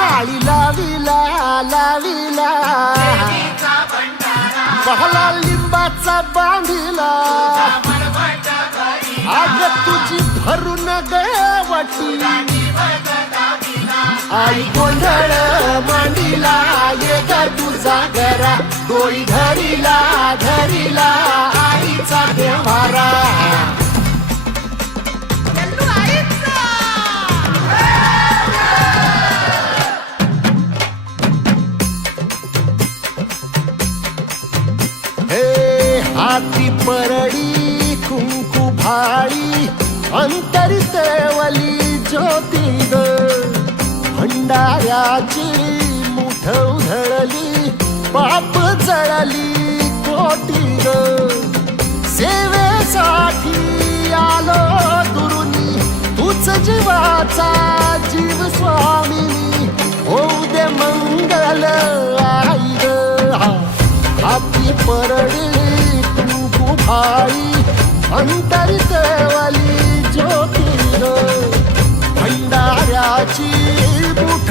आळी लाविला लाविला. पहला लिंबाचा बांधिला. आग तुझी भरून गवटी आई गोंधळ मांडिला ये तुझा घरा डोळी धरीला धरी हे हाती परळी कुंकू भाळी अंतरितवली ज्योती ग. भंडाऱ्याची मुठ उधळली पाप जळली कोटी ग. सेवेसाठी आलो दुरुनी तूच जीवाचा आई अंतरित वाली ज्योती भंडाऱ्याची मुठ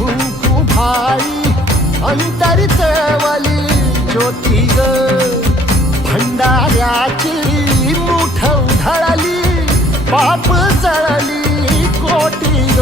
कुंकू भाई अंतरतवली ज्योती ग. भंडाऱ्याची मुठ उधळली पाप जळली कोटी ग.